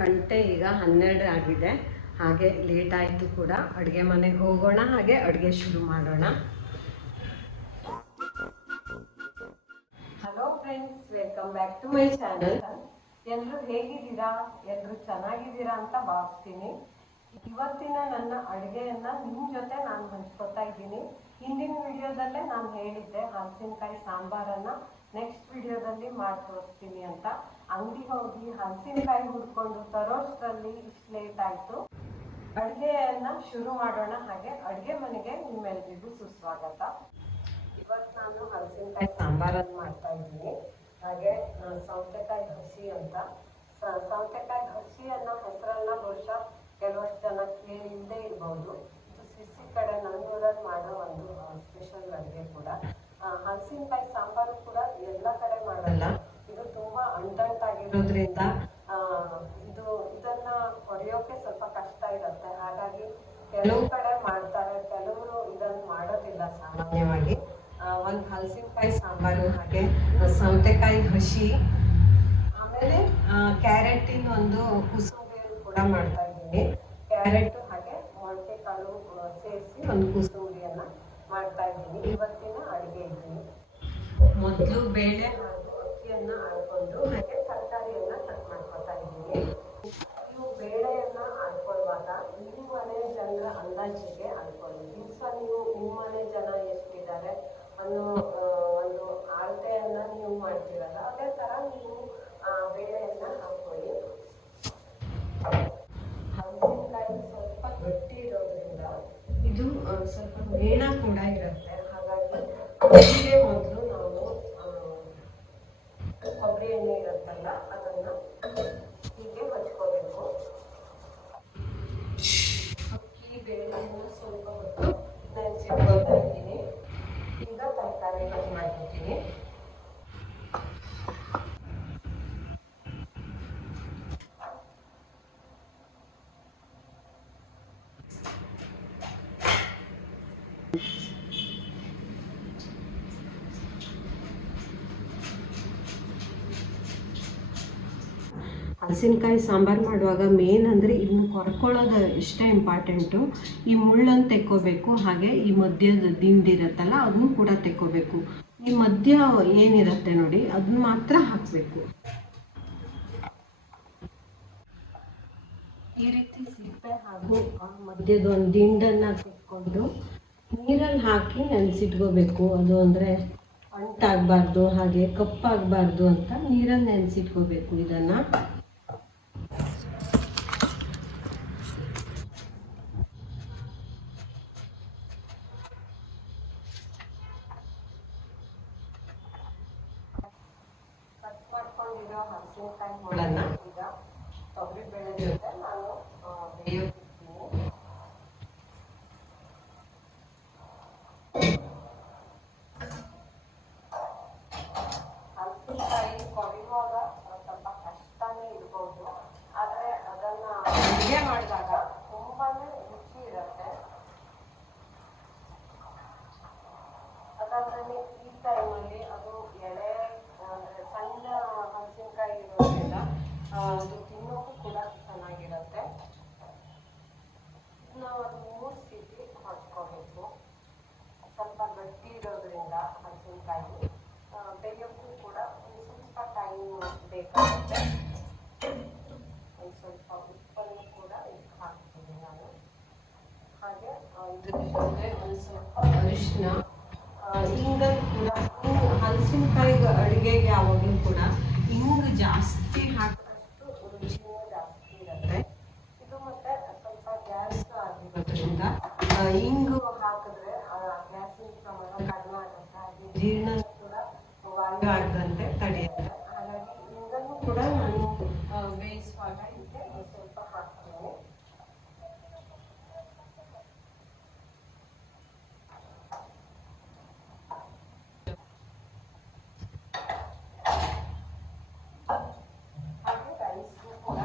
ಗಂಟೆ ಈಗ ಹನ್ನೆರಡು ಆಗಿದೆ. ಹಾಗೆ ಲೇಟ್ ಆಯಿತು ಕೂಡ. ಅಡುಗೆ ಮನೆಗೆ ಹೋಗೋಣ, ಹಾಗೆ ಅಡುಗೆ ಶುರು ಮಾಡೋಣ. Hello friends welcome back to my channel ಎಲ್ಲರೂ ಹೇಗಿದ್ದೀರಾ? ಎಲ್ಲರೂ ಚೆನ್ನಾಗಿದ್ದೀರಾ ಅಂತ ಭಾವಿಸ್ತೀನಿ. ಇವತ್ತಿನ ನನ್ನ ಅಡುಗೆಯನ್ನು ನಿಮ್ಮ ಜೊತೆ ನಾನು ಹಂಚ್ಕೊತಾ ಇದ್ದೀನಿ. ಹಿಂದಿನ ವಿಡಿಯೋದಲ್ಲೇ ನಾನು ಹೇಳಿದ್ದೆ ಹಲಸಿನಕಾಯಿ ಸಾಂಬಾರನ್ನ ನೆಕ್ಸ್ಟ್ ವಿಡಿಯೋದಲ್ಲಿ ಮಾಡಿ ತೋರಿಸ್ತೀನಿ ಅಂತ. ಅಂಗಡಿಗೆ ಹೋಗಿ ಹಲಸಿನಕಾಯಿ ಹುಡ್ಕೊಂಡು ತರೋಷ್ಟರಲ್ಲಿ ಇಷ್ಟು ಲೇಟ್ ಆಯಿತು. ಅಡುಗೆಯನ್ನ ಶುರು ಮಾಡೋಣ ಹಾಗೆ ಅಡುಗೆ ಮನೆಗೆ ನಿಮ್ಮೆಲ್ಲರಿಗೂ ಸುಸ್ವಾಗತ. ಇವತ್ತು ನಾನು ಹಲಸಿನಕಾಯಿ ಸಾಂಬಾರನ್ನು ಮಾಡ್ತಾ ಇದ್ದೀನಿ. ಹಾಗೆ ಸೌತೆಕಾಯಿ ಹಸಿ ಅಂತ. ಸೌತೆಕಾಯಿ ಹಸಿ ಅನ್ನೋ ಹೆಸರನ್ನ ಬಹುಶಃ ಕೆಲವಷ್ಟು ಜನ ಕೇಳಿಲ್ಲದೆ ಇರ್ಬೋದು. ಸಿಸಿ ಕಡೆ ನನ್ನೂರಲ್ಲಿ ಮಾಡೋ ಒಂದು ಸ್ಪೆಷಲ್ ಅಡುಗೆ ಕೂಡ. ಹಲಸಿನಕಾಯಿ ಸಾಂಬಾರು ಕೂಡ ಎಲ್ಲ ಕಡೆ ಮಾಡಲ್ಲ. ಇದು ತುಂಬಾ ಅಂಟಂಟಾಗಿರೋದ್ರಿಂದ ಇದು, ಇದನ್ನ ಹೊಡೆಯೋಕೆ ಸ್ವಲ್ಪ ಕಷ್ಟ ಇರುತ್ತೆ. ಹಾಗಾಗಿ ಕೆಲವು ಕಡೆ ಮಾಡ್ತಾರೆ, ಕೆಲವರು ಇದನ್ನ ಮಾಡೋದಿಲ್ಲ ಸಾಮಾನ್ಯವಾಗಿ. ಒಂದು ಹಲಸಿನಕಾಯಿ ಸಾಂಬಾರು, ಹಾಗೆ ಸೌತೆಕಾಯಿ ಹಸಿ, ಆಮೇಲೆ ಕ್ಯಾರೆಟಿನ ಒಂದು ಕುಸುಂಬೆಯನ್ನು ಕೂಡ ಮಾಡ್ತಾ ಇದ್ದೀನಿ. ಕ್ಯಾರೆಟ್ ಹಾಗೆ ಮೊಳಕೆ ಕಾಳು ಸೇರಿಸಿ ಒಂದು ಕುಸುಂಬರಿಯನ್ನ ಮಾಡ್ತಾ ಇದ್ದೀನಿ. ಇವತ್ತಿನ ಅಡುಗೆ ಇದ್ದೀನಿ ಮೊದಲು ಬೇಳೆ ಹಾಗೂ ಅಕ್ಕಿಯನ್ನ ಆಡ್ಕೊಂಡು ಹಾಗೆ ತರಕಾರಿಯನ್ನ ಕಟ್ ಮಾಡ್ಕೊತಾ ಇದ್ದೀನಿ. ನೀವು ಬೇಳೆಯನ್ನ ಆಡ್ಕೊಳ್ಳುವಾಗ ನಿಮ್ಮ ಮನೆ ಜನರ ಅಂದಾಜಿಗೆ ಆಡ್ಕೊಳ್ಳಿ. ದಿವಸ ನೀವು ನಿಮ್ಮ ಮನೆ ಜನ ಎಷ್ಟಿದ್ದಾರೆ ಅನ್ನೋ ಒಂದು ಅಳತೆಯನ್ನ ನೀವು ಮಾಡ್ತೀರಲ್ಲ ಅದೇ ತರ ನೀವು ಬೇಳೆಯನ್ನು ಹಾಕೊಳ್ಳಿ ಹಲಸಿನಕಾಯಿ ಸ್ವಲ್ಪ ಗಟ್ಟಿ ಇದು ಸ್ವಲ್ಪ ಮೇಣ ಕೂಡ ಇರುತ್ತೆ. ಹಾಗಾಗಿ ಮೊದಲು ನಾವು ಆ, ಕೊಬ್ಬರಿ ಎಣ್ಣೆ ಇರುತ್ತಲ್ಲ ಅದನ್ನ ಹೀಗೆ ಹಚ್ಕೋಬೇಕು ಅಕ್ಕಿ ಬೇಳೆಯನ್ನು ಸ್ವಲ್ಪ ಹೊತ್ತು ನೆನೆಸಿಟ್ಕೊಳ್ತಾ ಇದ್ದೀನಿ ಈಗ ತರಕಾರಿ ಕಟ್ ಮಾಡಿರ್ತೀನಿ ಹಲಸಿನಕಾಯಿ ಸಾಂಬಾರು ಮಾಡುವಾಗ ಮೇನ್ ಅಂದರೆ ಇನ್ನು ಕೊರ್ಕೊಳ್ಳೋದು ಇಷ್ಟೇ ಇಂಪಾರ್ಟೆಂಟು ಈ ಮುಳ್ಳನ್ನು ತೆಕ್ಕೋಬೇಕು, ಹಾಗೆ ಈ ಮಧ್ಯದ ದಿಂಡಿರುತ್ತಲ್ಲ ಅದನ್ನು ಕೂಡ ತೆಕ್ಕೋಬೇಕು. ಈ ಮಧ್ಯ ಏನಿರುತ್ತೆ ನೋಡಿ, ಅದನ್ನ ಮಾತ್ರ ಹಾಕಬೇಕು. ಈ ರೀತಿ ಸಿಪ್ಪೆ ಹಾಗೂ ಆ ಮಧ್ಯದ ಒಂದು ದಿಂಡನ್ನು ತೆಕ್ಕೊಂಡು ನೀರಲ್ಲಿ ಹಾಕಿ ನೆನೆಸಿಟ್ಕೋಬೇಕು. ಅದು ಅಂದರೆ ಅಂಟಾಗಬಾರ್ದು, ಹಾಗೆ ಕಪ್ಪಾಗಬಾರ್ದು ಅಂತ ನೀರಲ್ಲಿ ನೆನೆಸಿಟ್ಕೋಬೇಕು ಇದನ್ನು. ಕಟ್ ಮಾಡ್ಕೊಂಡಿರೋ ಹಸಿನಕಾಯಿ ಹೋಳನ್ನ ಈಗ ತೊಗರಿ ಬೇಳೆ ಜೊತೆ ನಾನು ಆ, ಬೇಯೋಕ್ಕಿಡ್ತೀನಿ ಹಲಸಿನಕಾಯಿ ಕೊರೆಯುವಾಗ ಆ, ಸ್ವಲ್ಪ ಕಷ್ಟನೇ ಇರ್ಬೋದು ಆದರೆ ಅದನ್ನ ಅಡುಗೆ ಮಾಡಿದಾಗ ತುಂಬಾನೇ ರುಚಿ ಇರುತ್ತೆ ಅದಾದ್ಮೇಲೆ ಈ ಟೈಮಲ್ಲಿ ಅದು ಎಳೆ ಅಂದರೆ ಸಣ್ಣ ಹಲಸಿನಕಾಯಿ ಇರೋದ್ರಿಂದ ಆ, ಅದು ತಿನ್ನೋಕ್ಕೂ ಕೂಡ ಚೆನ್ನಾಗಿರುತ್ತೆ ನಾವು ಅದು ಮೂರು ಸೀಟಿ ಹಚ್ಕೋಬೇಕು ಸ್ವಲ್ಪ ಗಟ್ಟಿ ಇರೋದ್ರಿಂದ ಹಲಸಿನಕಾಯಿ ಬೇಯೋಕ್ಕೂ ಕೂಡ ಒಂದು ಸ್ವಲ್ಪ ಟೈಮ್ ಬೇಕಾಗುತ್ತೆ ಒಂದು ಸ್ವಲ್ಪ ಉಪ್ಪನ್ನು ಕೂಡ ಇದಕ್ಕೆ ಹಾಕ್ತೀವಿ ನಾನು ಹಾಗೆ ಇದ್ರ ಜೊತೆ ಸ್ವಲ್ಪ ಅರಿಶಿನ ಹಿಂಗಲ್ಲಿ ಕೂಡ ಹಿಂಗ್ ಹಲಸಿನಕಾಯಿ ಅಡುಗೆಗೆ ಯಾವಾಗಲೂ ಕೂಡ ಹಿಂಗ್ ಜಾಸ್ತಿ ಹಾಕಿದಷ್ಟು ರುಚಿನೂ ಜಾಸ್ತಿ ಇರುತ್ತೆ. ಇದು ಮತ್ತೆ ಸ್ವಲ್ಪ ಗ್ಯಾಸ್ ಆಗಿರೋದ್ರಿಂದ ಹಿಂಗು ಹಾಕಿದ್ರೆ ಗ್ಯಾಸಿನ ಪ್ರಮಾಣ ಕಡಿಮೆ ಆಗುತ್ತೆ. ಹಾಗೆ ಜೀರ್ಣ ಕೂಡ ವಾಯು ಆಗದಂತೆ ತಡೆಯುತ್ತೆ ಹಾಗಾಗಿ ಹಿಂಗನ್ನು ಕೂಡ ನಾನು ಆ, ಬೇಯಿಸುವಾಗ ಇದಕ್ಕೆ ಒಂದ್ ಸ್ವಲ್ಪ ಹಾಕ್ತೀನಿ ಹಾಗೆ ರೈಸ್ಗೂ ಕೂಡ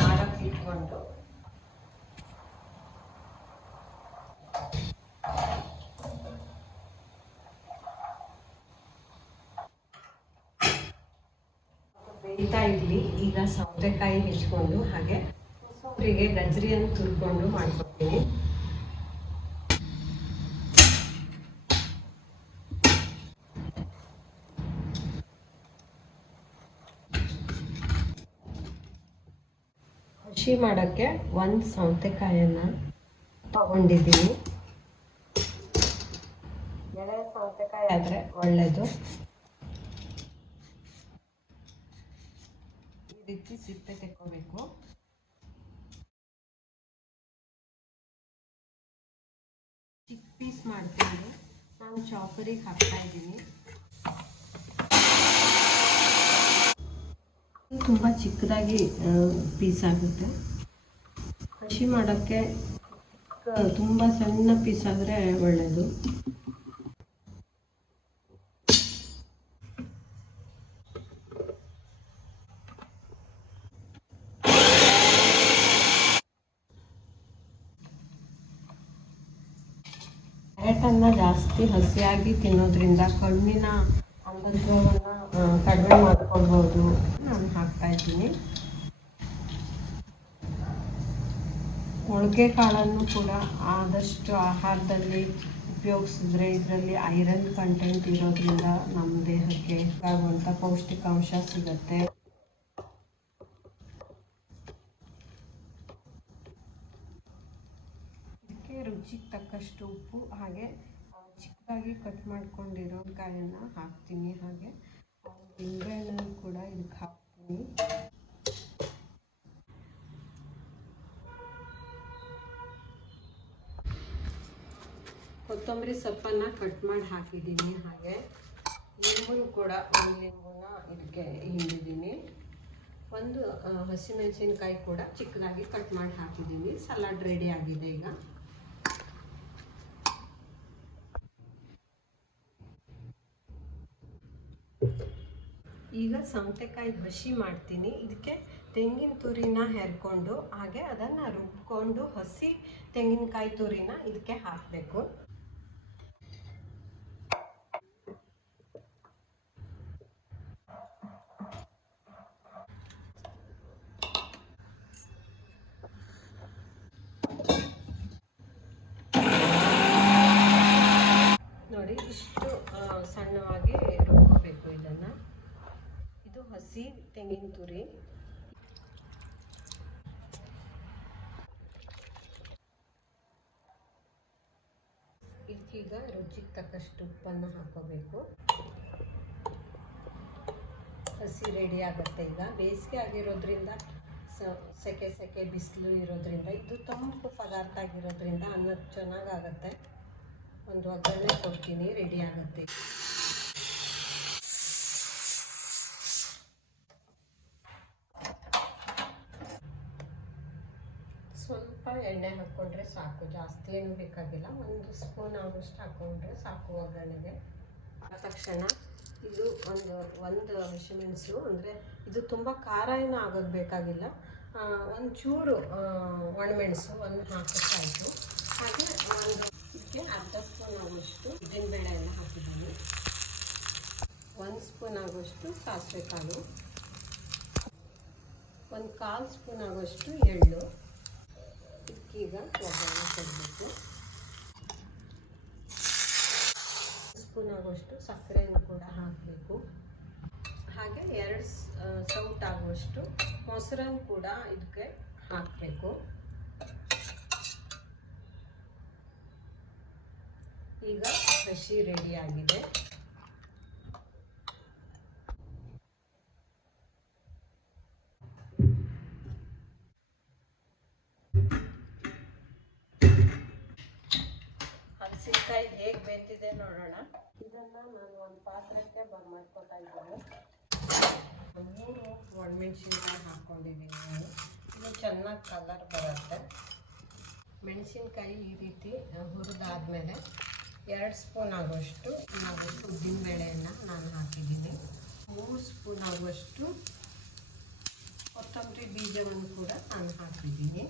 ಮಾಡಕ್ಕೆ ಇಟ್ಕೊಂಡು ಬೇಯ್ತಾ ಇರಲಿ ಈಗ ಸೌತೆಕಾಯಿ ಹೆಚ್ಕೊಂಡು ಹಾಗೆ ಅವರಿಗೆ ಗಜ್ರಿಯನ್ನು ತುರ್ಕೊಂಡು ಮಾಡ್ಕೊತೀನಿ ಹುಷಿ ಮಾಡೋಕ್ಕೆ ಒಂದು ಸೌತೆಕಾಯನ್ನು ತಗೊಂಡಿದ್ದೀನಿ. ಎಳೆ ಸೌತೆಕಾಯಿ ಆದರೆ ಒಳ್ಳೆಯದು ಈ ರೀತಿ ಸಿಪ್ಪೆ ತೆಕ್ಕೋಬೇಕು. ಚಿಕ್ಕ ಪೀಸ್ ಮಾಡ್ತೀನಿ. ನಾನು ಚಾಪರಿಗೆ ಹಾಕ್ತಾ ಇದ್ದೀನಿ. ತುಂಬ ಚಿಕ್ಕದಾಗಿ ಪೀಸ್ ಆಗುತ್ತೆ ಹಸಿ ಮಾಡೋಕ್ಕೆ ತುಂಬ ಸಣ್ಣ ಪೀಸ್ ಆದರೆ ಒಳ್ಳೆಯದು ಕ್ಯಾರೆಟನ್ನು ಜಾಸ್ತಿ ಹಸಿಯಾಗಿ ತಿನ್ನೋದ್ರಿಂದ ಕಣ್ಣಿನ ಅಂಧತ್ವವನ್ನು ಕಡಿಮೆ ಮಾಡ್ಕೊಳ್ಬೋದು. ಮೊಳಕೆ ಕಾಳನ್ನು ಕೂಡ ಆದಷ್ಟು ಆಹಾರದಲ್ಲಿ ಉಪಯೋಗಿಸಿದ್ರೆ ಇದರಲ್ಲಿ ಐರನ್ ಕಂಟೆಂಟ್ ಇರೋದ್ರಿಂದ ನಮ್ಮ ದೇಹಕ್ಕೆ ಆಗುವಂಥ ಪೌಷ್ಟಿಕಾಂಶ ಸಿಗುತ್ತೆ. ಇದಕ್ಕೆ ರುಚಿಗೆ ತಕ್ಕಷ್ಟು ಉಪ್ಪು, ಹಾಗೆ ಚಿಕ್ಕದಾಗಿ ಕಟ್ ಮಾಡ್ಕೊಂಡಿರೋ ಕಾಯನ್ನು ಹಾಕ್ತೀನಿ. ಹಾಗೆ ನಿಂಬೆಹಣ್ಣನ್ನು ಕೂಡ ಇದಕ್ಕೆ ಹಾಕ್ತೀನಿ. ಕೊತ್ತಂಬರಿ ಸೊಪ್ಪನ್ನು ಕಟ್ ಮಾಡಿ ಹಾಕಿದ್ದೀನಿ ಹಾಗೆ. ಲಿಂಬು ಕೂಡ ಒಂದು ಲಿಂಬುನ ಇದಕ್ಕೆ ಹಿಂಡಿದ್ದೀನಿ. ಒಂದು ಹಸಿಮೆಣಸಿನ್ಕಾಯಿ ಕೂಡ ಚಿಕ್ಕದಾಗಿ ಕಟ್ ಮಾಡಿ ಹಾಕಿದ್ದೀನಿ. ಸಲಾಡ್ ರೆಡಿ ಆಗಿದೆ ಈಗ. ಈಗ ಸೌತೆಕಾಯಿ ಹಸಿ ಮಾಡ್ತೀನಿ. ಇದಕ್ಕೆ ತೆಂಗಿನ ತುರಿನ ಹೆರ್ಕೊಂಡು, ಹಾಗೆ ಅದನ್ನು ರುಬ್ಕೊಂಡು ಹಸಿ ತೆಂಗಿನಕಾಯಿ ತುರಿನ ಇದಕ್ಕೆ ಹಾಕಬೇಕು ನೋಡಿ ಇಷ್ಟು ಆ, ಸಣ್ಣವಾಗಿ ರುಬ್ಕೋಬೇಕು ಇದನ್ನು ಹಸಿ ತೆಂಗಿನ ತುರಿ. ಇದಕ್ಕೀಗ ರುಚಿಗೆ ತಕ್ಕಷ್ಟು ಉಪ್ಪನ್ನು ಹಾಕೋಬೇಕು. ಹಸಿ ರೆಡಿ ಆಗುತ್ತೆ ಈಗ. ಬೇಸಿಗೆ ಆಗಿರೋದ್ರಿಂದ ಸೆಕೆ ಸೆಕೆ ಬಿಸಿಲು ಇರೋದ್ರಿಂದ ಇದು ತಂಪು ಪದಾರ್ಥ ಆಗಿರೋದ್ರಿಂದ ಅನ್ನ ಚೆನ್ನಾಗಾಗತ್ತೆ. ಒಂದು ಒಗ್ಗರಣೆ ಕೊಡ್ತೀನಿ ರೆಡಿ ಆಗುತ್ತೆ. ಸಾಕು, ಜಾಸ್ತಿ ಏನು ಬೇಕಾಗಿಲ್ಲ. ಒಂದು ಸ್ಪೂನ್ ಆಗುವಷ್ಟು ಹಾಕೊಂಡ್ರೆ ಸಾಕು ಒಗ್ಗರಣೆಗೆ. ತಕ್ಷಣ ಇದು ಒಂದು ಒಂದು ಹಸಿಮೆಣಸು ಅಂದರೆ ಇದು ತುಂಬ ಖಾರ ಏನು ಆಗೋದು ಬೇಕಾಗಿಲ್ಲ. ಒಂದು ಚೂರು ಒಣಮೆಣಸು ಒಂದು ಹಾಕಿಸಾಯಿತು ಹಾಗೆ ಒಂದು ಇದಕ್ಕೆ ಅರ್ಧ ಸ್ಪೂನ್ ಆಗೋಷ್ಟು ಉದ್ದಿನಬೇಳೆಯನ್ನು ಹಾಕಿದ್ದೀನಿ. ಒಂದು ಸ್ಪೂನ್ ಆಗುವಷ್ಟು ಸಾಸಿವೆ ಕಾಳು. ಒಂದು ಕಾಲು ಸ್ಪೂನ್ ಆಗುವಷ್ಟು ಎಳ್ಳು. ಇದಕ್ಕೀಗ ಒಗ್ಗರಣೆ ಕೊಡಬೇಕು ಸ್ಪೂನ್ ಆಗುವಷ್ಟು ಸಕ್ಕರೆಯನ್ನು ಕೂಡ ಹಾಕಬೇಕು. ಹಾಗೆ ಎರಡು ಸೌಟ್ ಆಗುವಷ್ಟು ಮೊಸರನ್ನು ಕೂಡ ಇದಕ್ಕೆ ಹಾಕಬೇಕು. ಈಗ ಕೃಷಿ ರೆಡಿ ಆಗಿದೆ ಹಲಸಿನಕಾಯಿ ಹೇಗೆ ಬೇಯ್ತಿದೆ ನೋಡೋಣ ಇದನ್ನ ನಾನು ಒಂದು ಪಾತ್ರಕ್ಕೆ ಬಂದ್ ಮಾಡ್ಕೊತಾ ಇದ್ದೀನಿ ಮೂರು ಒಣಮೆಣಸಿನ್ಕಾಯಿ ಹಾಕ್ಕೊಂಡಿದ್ದೀನಿ ನಾನು. ಇದು ಚೆನ್ನಾಗಿ ಕಲರ್ ಬರುತ್ತೆ. ಮೆಣಸಿನ್ಕಾಯಿ ಈ ರೀತಿ ಹುರಿದಾದ್ಮೇಲೆ ಎರಡು ಸ್ಪೂನ್ ಆಗುವಷ್ಟು ನಾವು ಉದ್ದಿನಬೇಳೆಯನ್ನು ನಾನು ಹಾಕಿದ್ದೀನಿ. ಮೂರು ಸ್ಪೂನ್ ಆಗುವಷ್ಟು ಕೊತ್ತಂಬರಿ ಬೀಜವನ್ನು ಕೂಡ ನಾನು ಹಾಕಿದ್ದೀನಿ.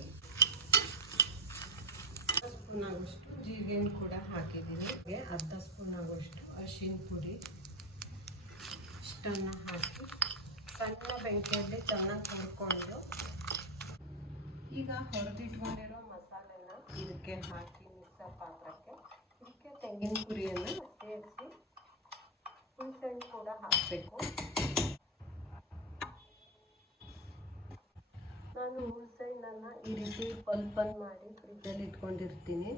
ಅರ್ಧ ಸ್ಪೂನ್ ಆಗುವಷ್ಟು ಜೀರಿಗೆಯನ್ನು ಕೂಡ ಹಾಕಿದ್ದೀನಿ. ಅರ್ಧ ಸ್ಪೂನ್ ಆಗುವಷ್ಟು ಅರಿಶಿನ ಪುಡಿ, ಇಷ್ಟನ್ನು ಹಾಕಿ ಸಣ್ಣ ಬೆಂಕಿಯಲ್ಲಿ ಚೆನ್ನಾಗಿ ಹುರ್ಕೊಂಡು ಈಗ ಹೊರದಿಟ್ಕೊಂಡಿರೋ ಮಸಾಲೆನ ಇದಕ್ಕೆ ಹಾಕಿ ಮಿಕ್ಸರ್ ಪಾತ್ರಕ್ಕೆ. ಇದಕ್ಕೆ ತೆಂಗಿನ ಪುರಿಯನ್ನು ಸೇರಿಸಿ ಹುಣಸೆಹಣ್ಣು ಕೂಡ ಹಾಕಬೇಕು. ನಾನು ಹುಣಸೆಹಣ್ಣನ್ನು ಈ ರೀತಿ ಪಲ್ಪನ್ ಮಾಡಿ ಫ್ರಿಜ್ಜಲ್ಲಿ ಇಟ್ಕೊಂಡಿರ್ತೀನಿ.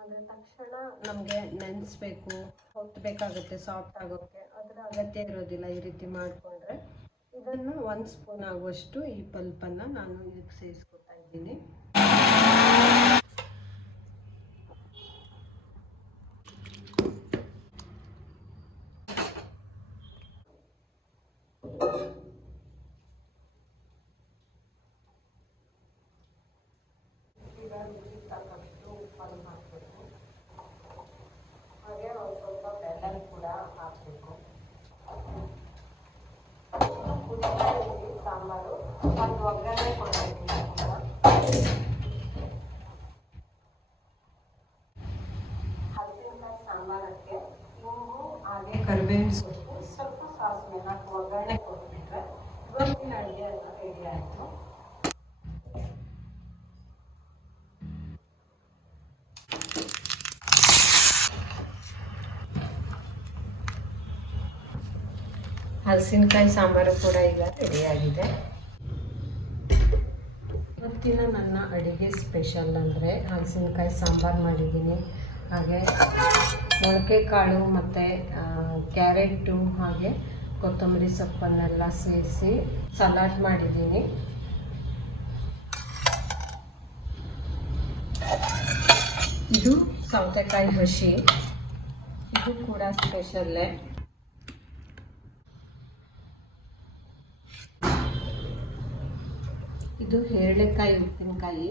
ಅಂದರೆ ತಕ್ಷಣ ನಮಗೆ ನೆನೆಸ್ಬೇಕು ಹೊತ್ತು ಬೇಕಾಗುತ್ತೆ ಸಾಫ್ಟ್ ಆಗೋಕ್ಕೆ. ಅದರ ಅಗತ್ಯ ಇರೋದಿಲ್ಲ ಈ ರೀತಿ ಮಾಡಿಕೊಂಡ್ರೆ. ಇದನ್ನು ಒಂದು ಸ್ಪೂನ್ ಆಗುವಷ್ಟು ಈ ಪಲ್ಪನ್ನು ನಾನು ಇದಕ್ಕೆ ಸೇರಿಸ್ಕೊತಾ ಇದ್ದೀನಿ ಈಗ ರುಚಿಗೆ ತಕ್ಕಷ್ಟು ಉಪ್ಪನ್ನು ಹಾಕಬೇಕು ಹಾಗೆ ಒಂದು ಸ್ವಲ್ಪ ಬೆಲ್ಲ ಕೂಡ ಹಾಕಬೇಕು ಕುದಿತಾ ಇದೆ ಸಾಂಬಾರು ಒಂದು ಒಗ್ಗರಣೆ ಕೊಡಬೇಕು ಈಗ ಹಸಿಮೆಣಸಿನಕಾಯಿ ಸಾಂಬಾರಕ್ಕೆ ಹಾಗೆ ಕರಿಬೇವಿನ ಸೊಪ್ಪು ಸ್ವಲ್ಪ ಸಾಸಿವೆ ಹಾಕಿ ಒಗ್ಗರಣೆ ಕೊಟ್ಬಿಟ್ರೆ ಇವತ್ತಿನ ಅಡುಗೆ ಎಲ್ಲ ರೆಡಿ ಆಯಿತು. ಹಲಸಿನಕಾಯಿ ಸಾಂಬಾರು ಕೂಡ ಈಗ ರೆಡಿಯಾಗಿದೆ ಇವತ್ತಿನ ನನ್ನ ಅಡುಗೆ ಸ್ಪೆಷಲ್ ಅಂದರೆ ಹಲಸಿನಕಾಯಿ ಸಾಂಬಾರು ಮಾಡಿದ್ದೀನಿ. ಹಾಗೆ ಮೊಳಕೆ ಕಾಳು ಮತ್ತು ಕ್ಯಾರೆಟು ಹಾಗೆ ಕೊತ್ತಂಬರಿ ಸೊಪ್ಪನ್ನೆಲ್ಲ ಸೇರಿಸಿ ಸಲಾಡ್ ಮಾಡಿದ್ದೀನಿ. ಇದು ಸೌತೆಕಾಯಿ ಹಸಿ ಇದು ಕೂಡ ಸ್ಪೆಷಲ್ಲೇ. ಇದು ಹೇರಳೆಕಾಯಿ ಉಪ್ಪಿನಕಾಯಿ.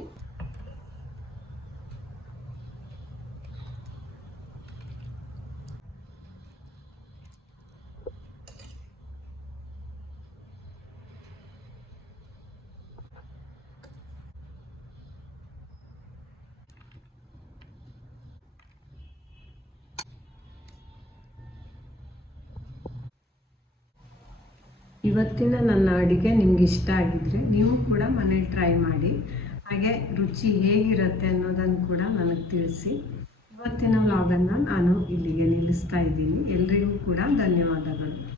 ಇವತ್ತಿನ ನನ್ನ ಅಡುಗೆ ನಿಮ್ಗೆ ಇಷ್ಟ ಆಗಿದ್ರೆ ನೀವು ಕೂಡ ಮನೇಲಿ ಟ್ರೈ ಮಾಡಿ. ಹಾಗೆ ರುಚಿ ಹೇಗಿರುತ್ತೆ ಅನ್ನೋದನ್ನು ಕೂಡ ನನಗೆ ತಿಳಿಸಿ. ಇವತ್ತಿನ ವ್ಲಾಗನ್ನು ನಾನು ಇಲ್ಲಿಗೆ ನಿಲ್ಲಿಸ್ತಾ ಇದ್ದೀನಿ. ಎಲ್ರಿಗೂ ಕೂಡ ಧನ್ಯವಾದಗಳು.